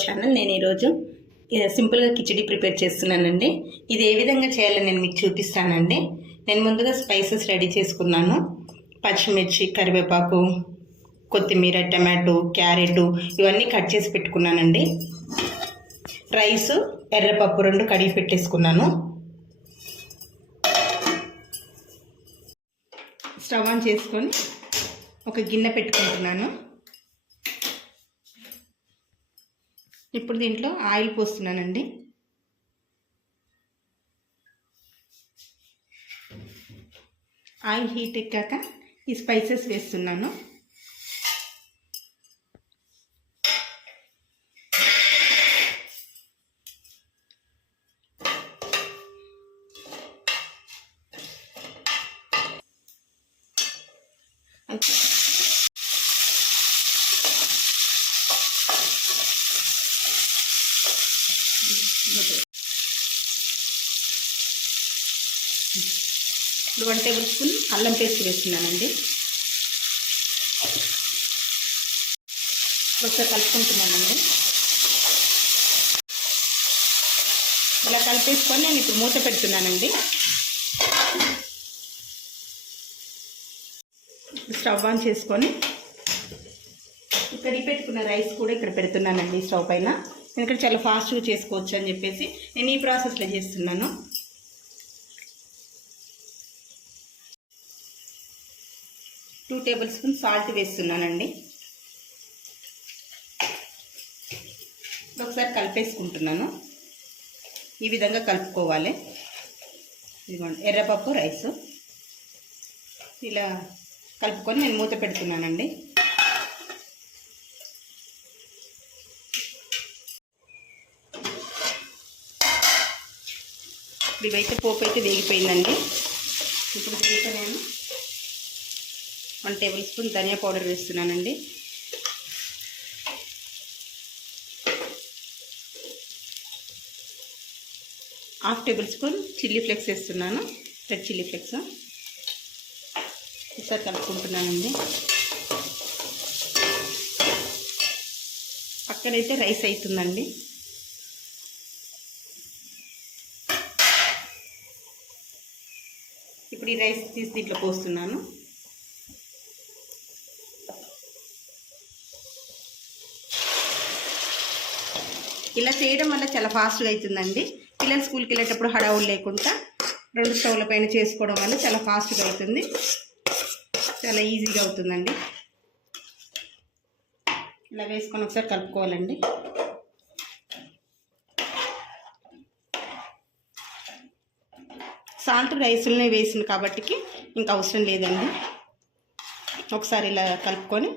Our channel. నేను ఈరోజు సింపుల్గా కిచిడి ప్రిపేర్ చేస్తున్నానండి. ఇది ఏ విధంగా చేయాలో నేను మీకు చూపిస్తానండి. నేను ముందుగా స్పైసెస్ రెడీ చేసుకున్నాను. పచ్చిమిర్చి, కరివేపాకు, కొత్తిమీర, టమాటో, క్యారెట్ ఇవన్నీ కట్ చేసి పెట్టుకున్నానండి. రైసు, ఎర్రపప్పు 2 కడిగి పెట్టేసుకున్నాను. స్టవ్ ఆన్ చేసుకొని ఒక గిన్నె పెట్టుకుంటున్నాను. ఇప్పుడు దీంట్లో ఆయిల్ పోస్తున్నానండి. ఆయిల్ హీట్ ఎక్కాక ఈ స్పైసెస్ వేస్తున్నాను. ఇప్పుడు 1 టేబుల్ స్పూన్ అల్లం పేస్ట్ వేస్తున్నానండి. ఒకసారి కలుపుకుంటున్నానండి. ఇలా కలిపేసుకొని నేను ఇప్పుడు మూత పెడుతున్నానండి. స్టవ్ ఆన్ చేసుకొని కడిగి పెట్టుకున్న రైస్ కూడా ఇక్కడ పెడుతున్నానండి స్టవ్ పైన. ఎందుకంటే చాలా ఫాస్ట్గా చేసుకోవచ్చు అని చెప్పేసి నేను ఈ ప్రాసెస్లో చేస్తున్నాను. టూ టేబుల్ స్పూన్ సాల్ట్ వేస్తున్నానండి. ఒకసారి కలిపేసుకుంటున్నాను. ఈ విధంగా కలుపుకోవాలి. ఇదిగోండి ఎర్రపప్పు, రైసు ఇలా కలుపుకొని నేను మూత పెడుతున్నానండి. ఇవైతే పోపు అయితే వేగిపోయిందండి. ఇప్పుడు దీంట్లో నేను 1 టేబుల్ స్పూన్ ధనియా పౌడర్ వేస్తున్నానండి. Half table spoon chilli flakes వేస్తున్నాను, రెడ్ చిల్లీ ఫ్లేక్స్. ఒకసారి కలుపుకుంటున్నానండి. పక్కనైతే రైస్ అవుతుందండి. ఇప్పుడు ఈ రైస్ తీసి దీంట్లో పోస్తున్నాను. ఇలా చేయడం వల్ల చాలా ఫాస్ట్గా అవుతుందండి. పిల్లలు స్కూల్కి వెళ్ళేటప్పుడు హడావులు లేకుండా 2 స్టవ్ల పైన చేసుకోవడం వల్ల చాలా ఫాస్ట్గా అవుతుంది, చాలా ఈజీగా అవుతుందండి. ఇలా వేసుకొని ఒకసారి కలుపుకోవాలండి. సాల్ట్ రైసులనే వేసింది కాబట్టి ఇంకా అవసరం లేదండి. ఒకసారి ఇలా కలుపుకొని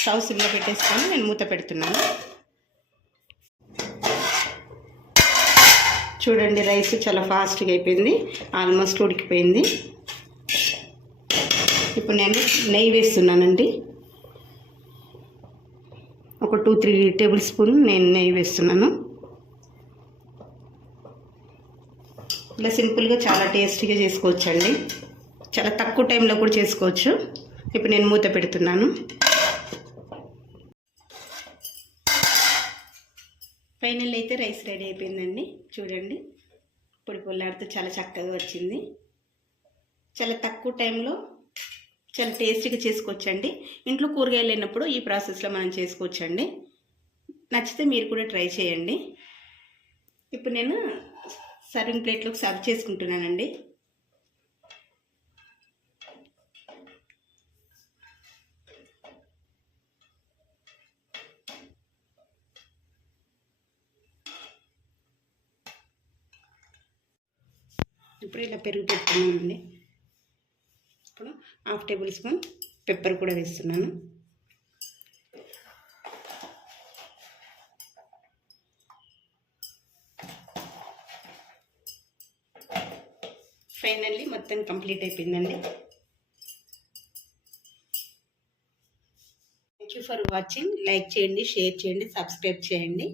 స్టవ్ సిమ్లో పెట్టేసుకొని నేను మూత పెడుతున్నాను. చూడండి రైస్ చాలా ఫాస్ట్గా అయిపోయింది, ఆల్మోస్ట్ ఉడికిపోయింది. ఇప్పుడు నేను నెయ్యి వేస్తున్నానండి. ఒక 2-3 టేబుల్ స్పూన్ నేను నెయ్యి వేస్తున్నాను. ఇలా సింపుల్గా చాలా టేస్టీగా చేసుకోవచ్చండి. చాలా తక్కువ టైంలో కూడా చేసుకోవచ్చు. ఇప్పుడు నేను మూత పెడుతున్నాను. ఫైనల్ అయితే రైస్ రెడీ అయిపోయిందండి. చూడండి పొడి పొల్లాడుతూ చాలా చక్కగా వచ్చింది. చాలా తక్కువ టైంలో చాలా టేస్టీగా చేసుకోవచ్చండి. ఇంట్లో కూరగాయలు లేనప్పుడు ఈ ప్రాసెస్లో మనం చేసుకోవచ్చండి. నచ్చితే మీరు కూడా ట్రై చేయండి. ఇప్పుడు నేను సర్వింగ్ ప్లేట్లోకి సర్వ్ చేసుకుంటున్నానండి. ఇప్పుడు ఇలా పెరుగు పెడుతున్నానండి. ఇప్పుడు హాఫ్ టేబుల్ స్పూన్ పెప్పర్ కూడా వేస్తున్నాను. ఫైనల్లీ మొత్తం కంప్లీట్ అయిపోయిందండి. Thank you for watching. Like చేయండి, షేర్ చేయండి, సబ్స్క్రైబ్ చేయండి.